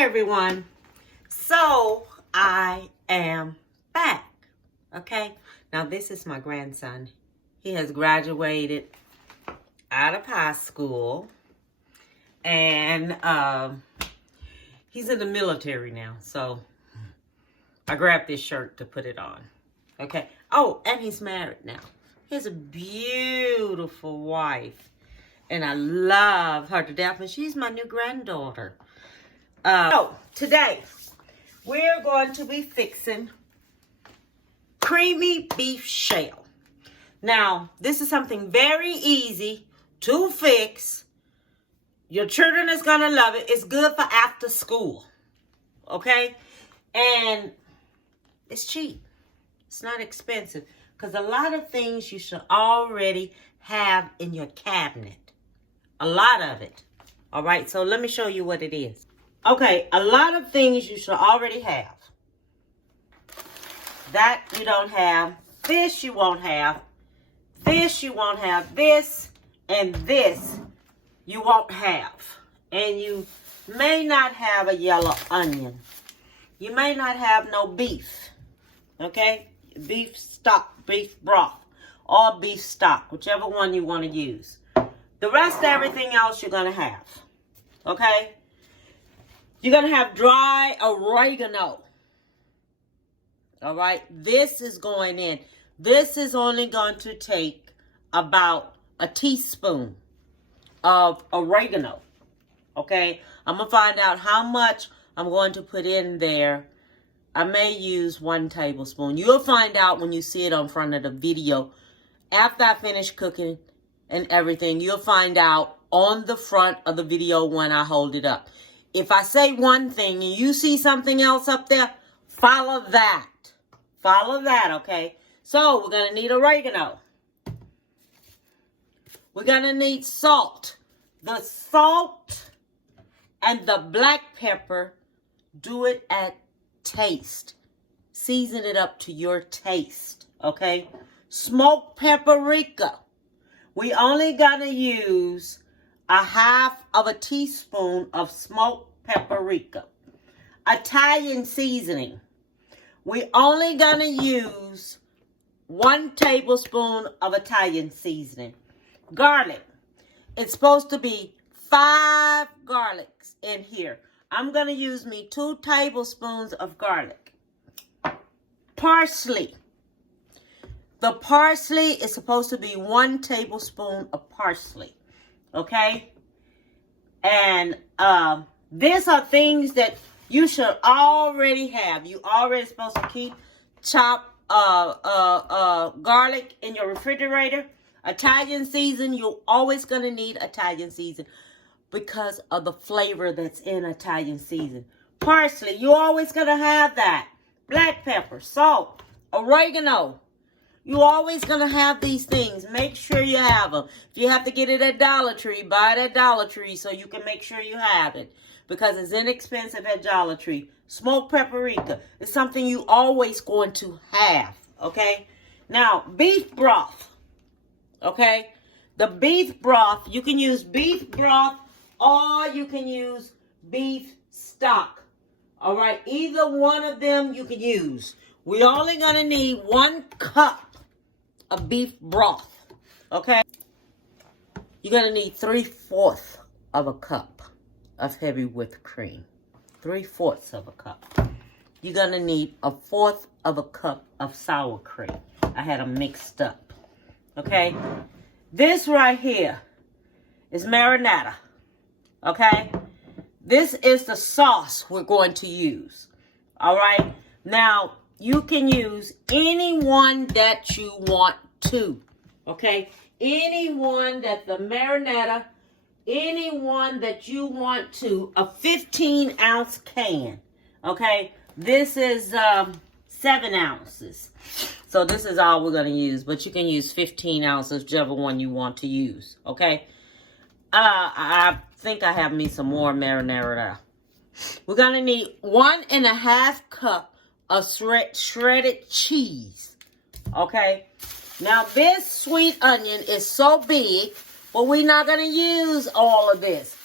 Hi everyone. So I am back. Okay. Now this is my grandson. He has graduated out of high school. And he's in the military now. So I grabbed this shirt to put it on. Okay. Oh, and he's married now. He has a beautiful wife. And I love her to death. And she's my new granddaughter. So today we're going to be fixing creamy beef shell. Now, this is something very easy to fix. Your children is going to love it. It's good for after school. Okay? And it's cheap. It's not expensive. Because a lot of things you should already have in your cabinet. A lot of it. All right? So let me show you what it is. Okay, a lot of things you should already have. That you don't have. This you won't have. This you won't have. This and this you won't have. And you may not have a yellow onion. You may not have no beef. Okay? Beef stock, beef broth, or beef stock, whichever one you want to use. The rest of everything else you're going to have. Okay? You're going to have dry oregano. All right. This is going in. This is only going to take about a teaspoon of oregano. Okay. I'm going to find out how much I'm going to put in there. I may use 1 tablespoon. You'll find out when you see it on front of the video. After I finish cooking and everything, you'll find out on the front of the video when I hold it up. If I say one thing and you see something else up there, follow that. Follow that, okay? So, we're going to need oregano. We're going to need salt. The salt and the black pepper, do it at taste. Season it up to your taste, okay? Smoked paprika. We only going to use 1/2 teaspoon of smoked paprika. Italian seasoning. We only gonna use 1 tablespoon of Italian seasoning. Garlic. It's supposed to be 5 garlics in here. I'm gonna use me 2 tablespoons of garlic. Parsley. The parsley is supposed to be 1 tablespoon of parsley. Okay? And these are things that you should already have. You already supposed to keep chopped garlic in your refrigerator. Italian season, you're always going to need Italian season because of the flavor that's in Italian season. Parsley, you're always going to have that. Black pepper, salt, oregano. You're always going to have these things. Make sure you have them. If you have to get it at Dollar Tree, buy it at Dollar Tree so you can make sure you have it. Because it's inexpensive at Dollar Tree. Smoked paprika is something you always going to have. Okay? Now, beef broth. Okay? The beef broth, you can use beef broth or you can use beef stock. All right? Either one of them you can use. We're only going to need 1 cup of beef broth, okay? You're going to need 3/4 of a cup of heavy whipped cream. 3/4 of a cup. You're going to need 1/4 of a cup of sour cream. I had them mixed up, okay? This right here is marinara, okay? This is the sauce we're going to use, all right? Now, you can use any one that you want to, okay? Any one that the marinara, any one that you want to, a 15-ounce can, okay? This is 7 ounces. So this is all we're going to use, but you can use 15 ounces, whichever one you want to use, okay? I think I have me some more marinara. We're going to need 1.5 cup of shredded cheese. Okay? Now, this sweet onion is so big, but we're not going to use all of this.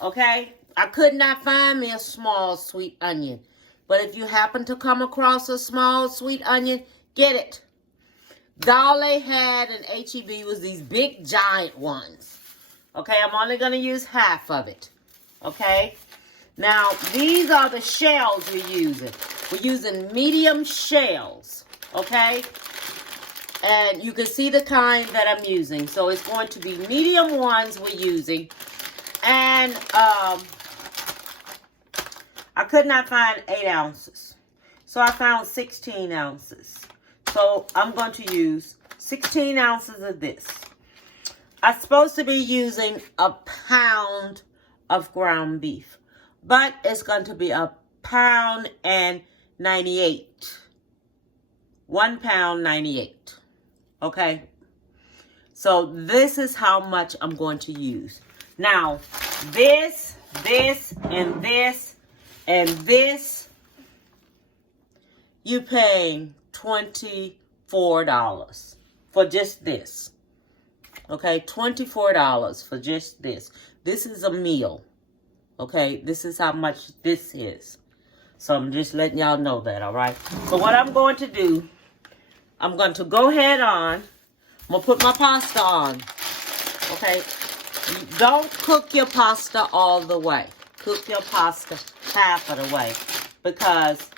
Okay? I could not find me a small sweet onion. But if you happen to come across a small sweet onion, get it. All they had in H-E-B was these big giant ones. Okay, I'm only going to use half of it. Okay. Now, these are the shells we're using. We're using medium shells. Okay. And you can see the kind that I'm using. So it's going to be medium ones we're using. And I could not find 8 ounces. So I found 16 ounces. So I'm going to use 16 ounces of this. I'm supposed to be using a pound of ground beef. But it's going to be a pound and 98. 1 pound 98. Okay. So this is how much I'm going to use. Now, this, and this, and this, you paying $24 for just this. Okay, $24 for just this. This is a meal. Okay, this is how much this is. So I'm just letting y'all know that, all right? So what I'm going to do, I'm going to go ahead on. I'm going to put my pasta on. Okay, don't cook your pasta all the way. Cook your pasta half of the way. Because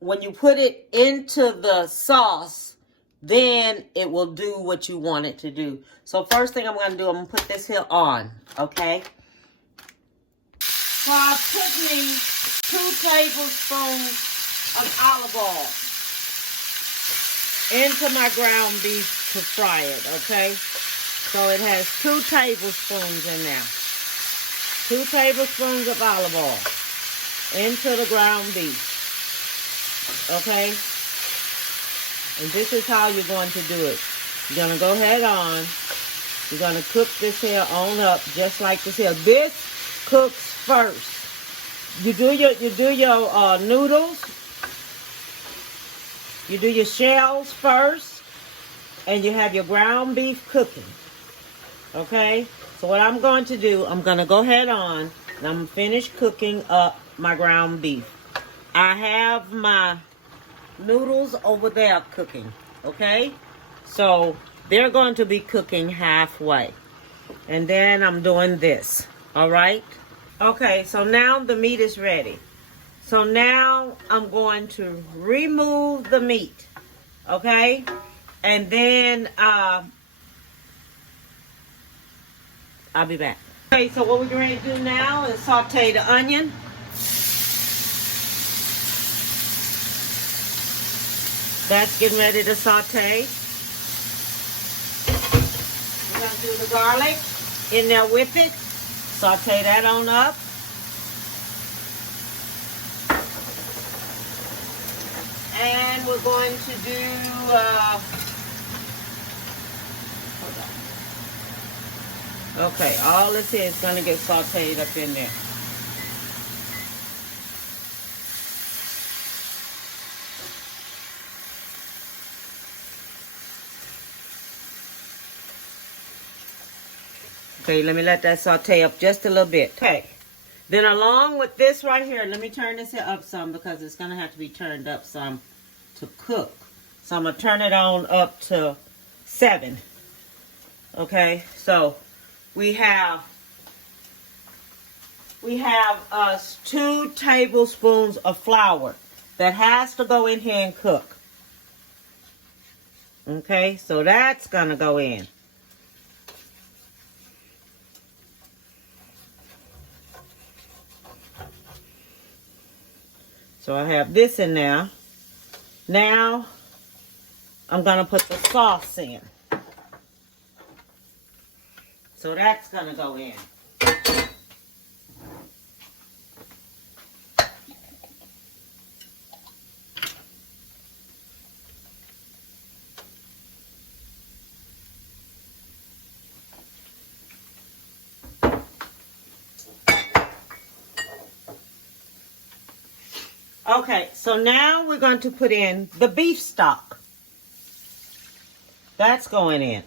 when you put it into the sauce, then it will do what you want it to do. So first thing I'm going to do, I'm going to put this here on, okay? So I put me 2 tablespoons of olive oil into my ground beef to fry it, okay? So it has 2 tablespoons in there. 2 tablespoons of olive oil into the ground beef. Okay? And this is how you're going to do it. You're going to go ahead on. You're going to cook this here on up just like this here. This cooks first. You do your noodles. You do your shells first. And you have your ground beef cooking. Okay? So what I'm going to do, I'm going to go ahead on. And I'm going to finish cooking up my ground beef. I have my noodles over there cooking, okay? So they're going to be cooking halfway. And then I'm doing this, all right? Okay, so now the meat is ready. So now I'm going to remove the meat, okay? And then I'll be back. Okay, so what we're going to do now is saute the onion. That's getting ready to saute. We're going to do the garlic in there with it. Saute that on up. And we're going to do, okay, all this here is going to get sauteed up in there. Okay, let me let that saute up just a little bit. Okay, then along with this right here, let me turn this here up some because it's going to have to be turned up some to cook. So I'm going to turn it on up to 7. Okay, so we have 2 tablespoons of flour that has to go in here and cook. Okay, so that's going to go in. So I have this in there. Now, I'm going to put the sauce in. So that's going to go in. Okay, so now we're going to put in the beef stock. That's going in.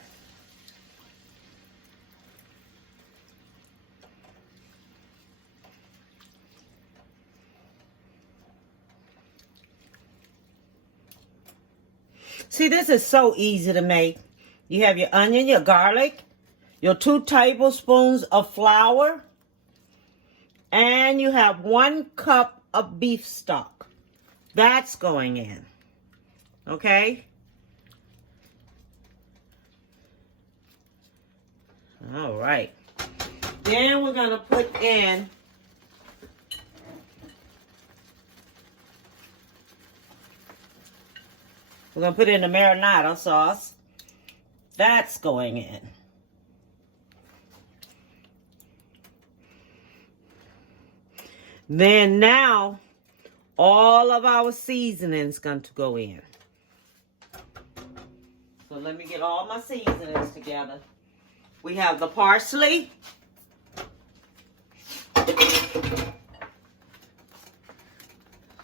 See, this is so easy to make. You have your onion, your garlic, your 2 tablespoons of flour, and you have 1 cup of beef stock. That's going in. Okay? All right. Then we're going to put in the marinara sauce. That's going in. Then now, all of our seasonings going to go in. So let me get all my seasonings together. We have the parsley.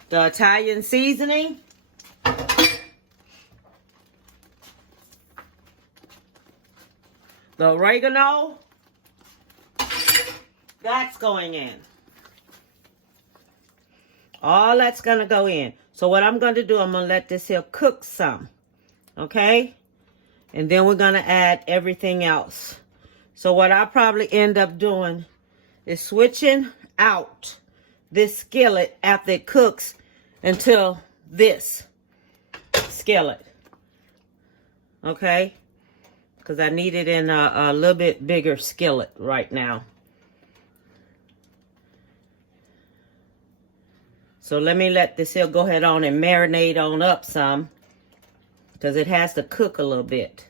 The Italian seasoning. The oregano. That's going in. All that's going to go in. So what I'm going to do, I'm going to let this here cook some. Okay? And then we're going to add everything else. So what I'll probably end up doing is switching out this skillet after it cooks until this skillet. Okay? Because I need it in a little bit bigger skillet right now. So let me let this here go ahead on and marinate on up some. Because it has to cook a little bit.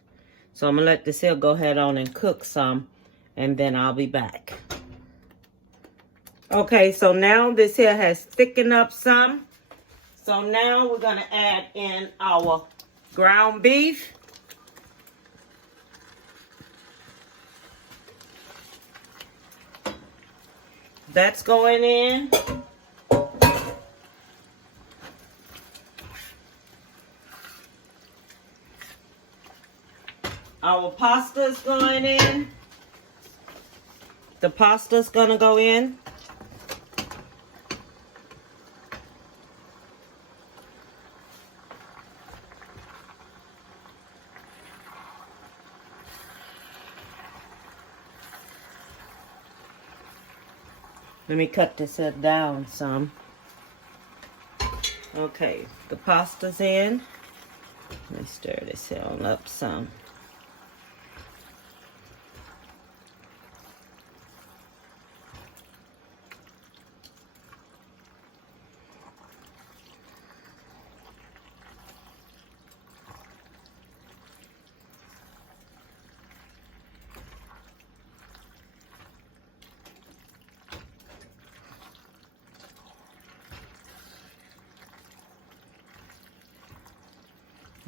So I'm going to let this here go ahead on and cook some. And then I'll be back. Okay, so now this here has thickened up some. So now we're going to add in our ground beef. That's going in. Our pasta is going in. The pasta's gonna go in. Let me cut this down some. Okay, the pasta's in. Let me stir this on up some.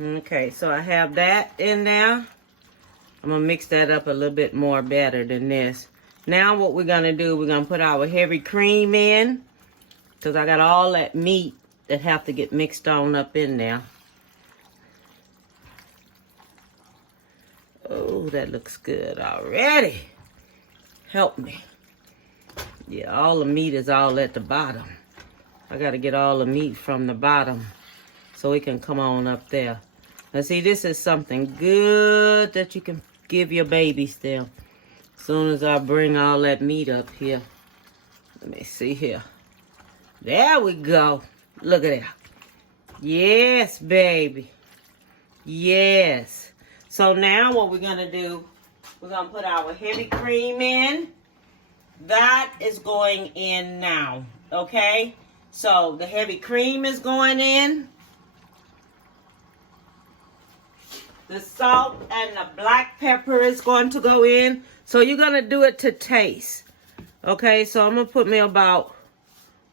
Okay, so I have that in there. I'm going to mix that up a little bit more better than this. Now what we're going to do, we're going to put our heavy cream in. Because I got all that meat that have to get mixed on up in there. Oh, that looks good already. Help me. Yeah, all the meat is all at the bottom. I got to get all the meat from the bottom so it can come on up there. Now see, this is something good that you can give your babies them. As soon as I bring all that meat up here. Let me see here. There we go. Look at that. Yes, baby. Yes. So now what we're going to do, we're going to put our heavy cream in. That is going in now. Okay? So the heavy cream is going in. The salt and the black pepper is going to go in. So you're going to do it to taste. Okay, so I'm going to put me about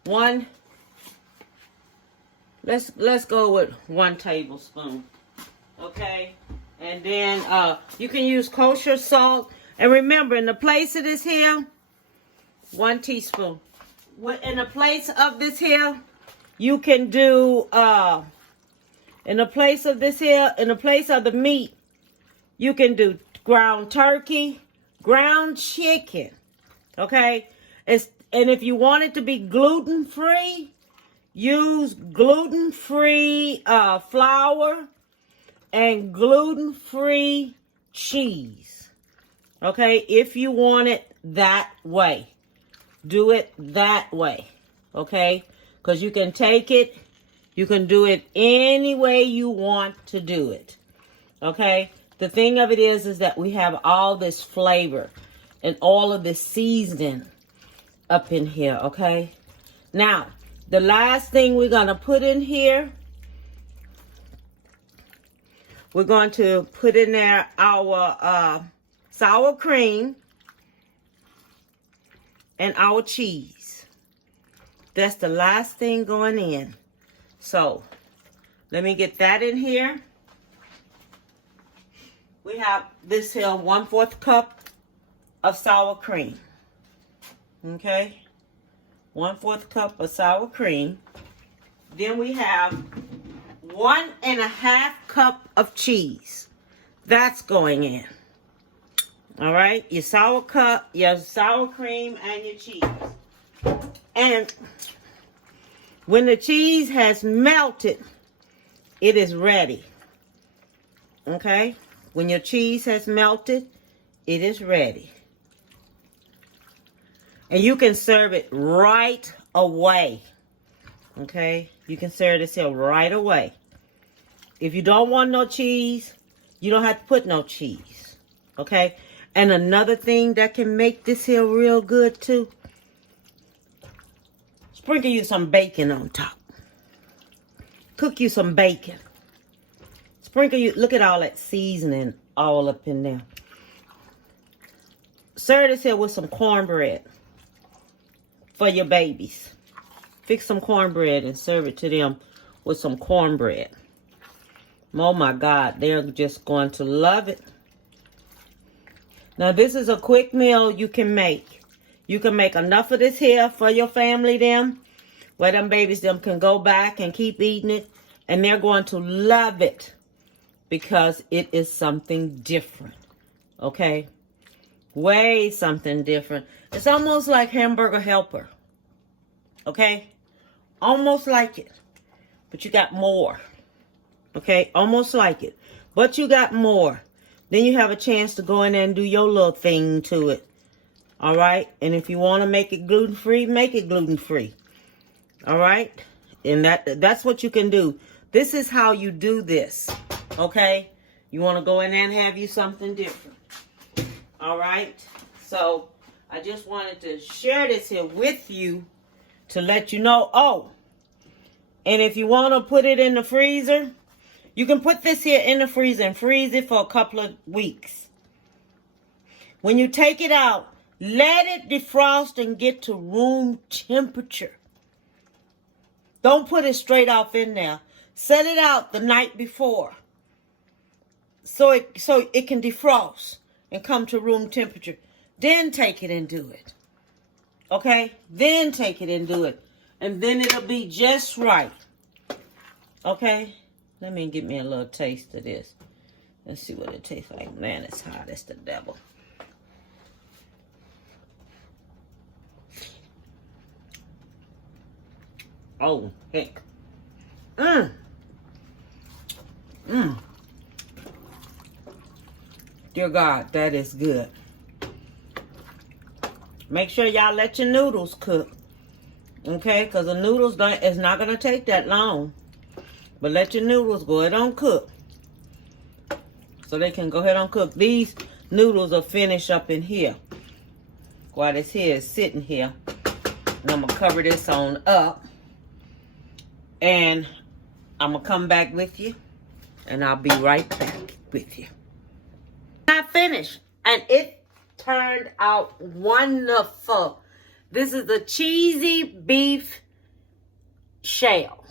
one. Let's go with 1 tablespoon. Okay, and then you can use kosher salt. And remember, in the place of this here, 1 teaspoon. In the place of this here, you can do in the place of this here, in the place of the meat, you can do ground turkey, ground chicken. Okay? And if you want it to be gluten-free, use gluten-free flour and gluten-free cheese. Okay, if you want it that way, do it that way. Okay, because you can take it, you can do it any way you want to do it. Okay, the thing of it is that we have all this flavor and all of this seasoning up in here. Okay, now the last thing we're going to put in here, we're going to put in there our sour cream and our cheese. That's the last thing going in. So let me get that in here. We have this here 1/4 cup of sour cream. Okay, 1/4 cup of sour cream. Then we have 1.5 cup of cheese. That's going in. All right, your sour cream and your cheese. And when the cheese has melted, it is ready. Okay, when your cheese has melted, it is ready. And you can serve it right away. Okay, you can serve this here right away. If you don't want no cheese, you don't have to put no cheese. Okay, and another thing that can make this here real good too, sprinkle you some bacon on top. Cook you some bacon. Sprinkle you, look at all that seasoning all up in there. Serve this here with some cornbread for your babies. Fix some cornbread and serve it to them with some cornbread. Oh my God, they're just going to love it. Now this is a quick meal you can make. You can make enough of this here for your family them, where them babies them can go back and keep eating it, and they're going to love it because it is something different. Okay? Way something different. It's almost like Hamburger Helper. Okay? Almost like it. But you got more. Okay? Almost like it. But you got more. Then you have a chance to go in there and do your little thing to it. All right? And if you want to make it gluten-free, make it gluten-free. All right? And that's what you can do. This is how you do this. Okay? You want to go in there and have you something different. All right? So, I just wanted to share this here with you to let you know. Oh, and if you want to put it in the freezer, you can put this here in the freezer and freeze it for a couple of weeks. When you take it out, let it defrost and get to room temperature. Don't put it straight off in there. Set it out the night before so it can defrost and come to room temperature. Then take it and do it. Okay? Then take it and do it. And then it'll be just right. Okay? Let me get me a little taste of this. Let's see what it tastes like. Man, it's hot. It's the devil. Oh, heck. Dear God, that is good. Make sure y'all let your noodles cook. Okay? Because the noodles it's not going to take that long. But let your noodles go ahead and cook. So they can go ahead and cook. These noodles are finished up in here. While this here is sitting here. And I'm going to cover this on up. And I'm going to come back with you. And I'll be right back with you. I finished. And it turned out wonderful. This is the cheesy beef shell.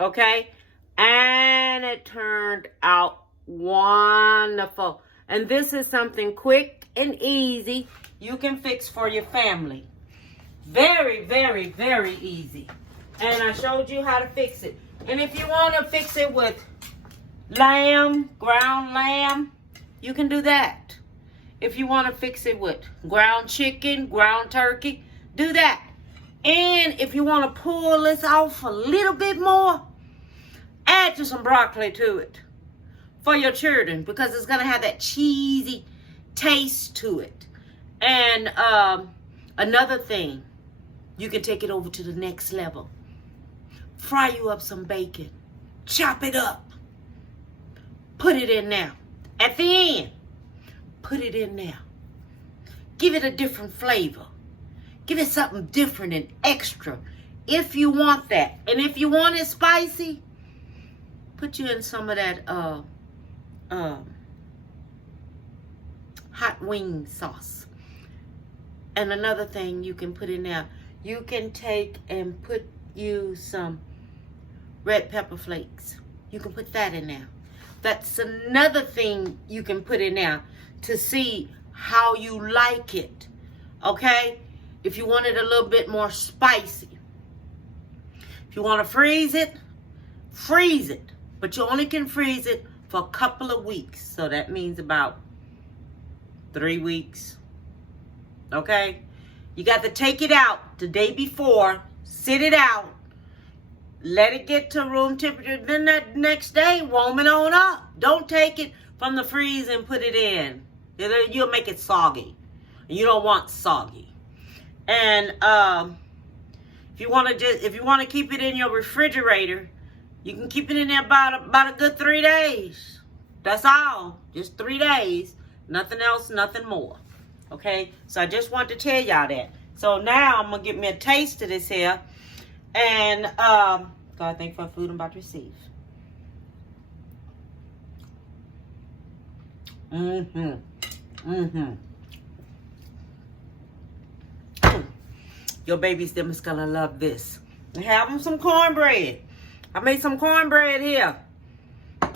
Okay? And it turned out wonderful. And this is something quick and easy you can fix for your family. Very, very, very easy. And I showed you how to fix it. And if you want to fix it with lamb, ground lamb, you can do that. If you want to fix it with ground chicken, ground turkey, do that. And if you want to pull this off a little bit more, add some broccoli to it. for your children because it's going to have that cheesy taste to it. And another thing, you can take it over to the next level. Fry you up some bacon. Chop it up. Put it in there. At the end, put it in there. Give it a different flavor. Give it something different and extra if you want that. And if you want it spicy, put you in some of that hot wing sauce. And another thing you can put in there, you can take and put you some red pepper flakes. You can put that in there. That's another thing you can put in there to see how you like it. Okay? If you want it a little bit more spicy. If you want to freeze it, freeze it. But you only can freeze it for a couple of weeks. So that means about 3 weeks. Okay? You got to take it out the day before. Sit it out. Let it get to room temperature. Then that next day, warm it on up. Don't take it from the freezer and put it in. You'll make it soggy. You don't want soggy. And if you want to keep it in your refrigerator, you can keep it in there about a good 3 days. That's all. Just 3 days. Nothing else, nothing more. Okay? So I just want to tell y'all that. So now I'm going to give me a taste of this here. And God, thank you for the food I'm about to receive. Your babies, them is gonna love this. Have them some cornbread. I made some cornbread here.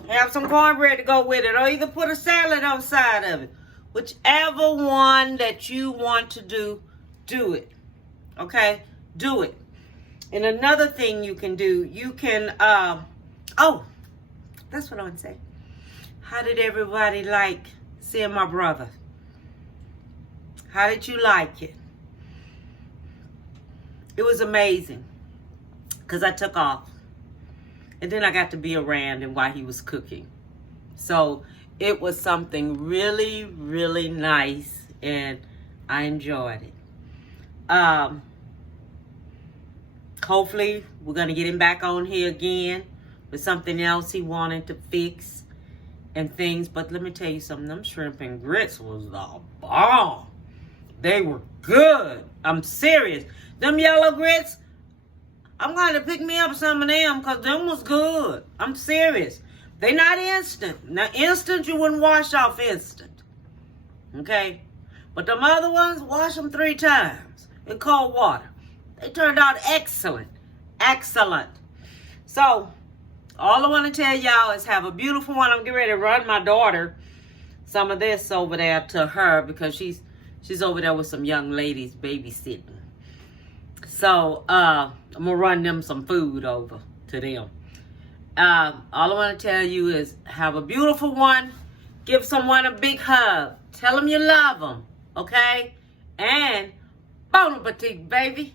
Have some cornbread to go with it, or either put a salad on the side of it. Whichever one that you want to do it. Okay? Do it. And another thing you can do, you can, oh, that's what I want to say. How did everybody like seeing my brother? How did you like it? It was amazing because I took off. And then I got to be around him while he was cooking. So it was something really, really nice, and I enjoyed it. Hopefully, we're going to get him back on here again with something else he wanted to fix and things. But let me tell you something. Them shrimp and grits was the bomb. They were good. I'm serious. Them yellow grits, I'm going to pick me up some of them because them was good. I'm serious. They not instant. Now, instant, you wouldn't wash off instant. Okay? But them other ones, wash them 3 times in cold water. They turned out excellent. Excellent. So, all I want to tell y'all is have a beautiful one. I'm getting ready to run my daughter some of this over there to her because she's over there with some young ladies babysitting. So, I'm going to run them some food over to them. All I want to tell you is have a beautiful one. Give someone a big hug. Tell them you love them. Okay? And bon appetit, baby.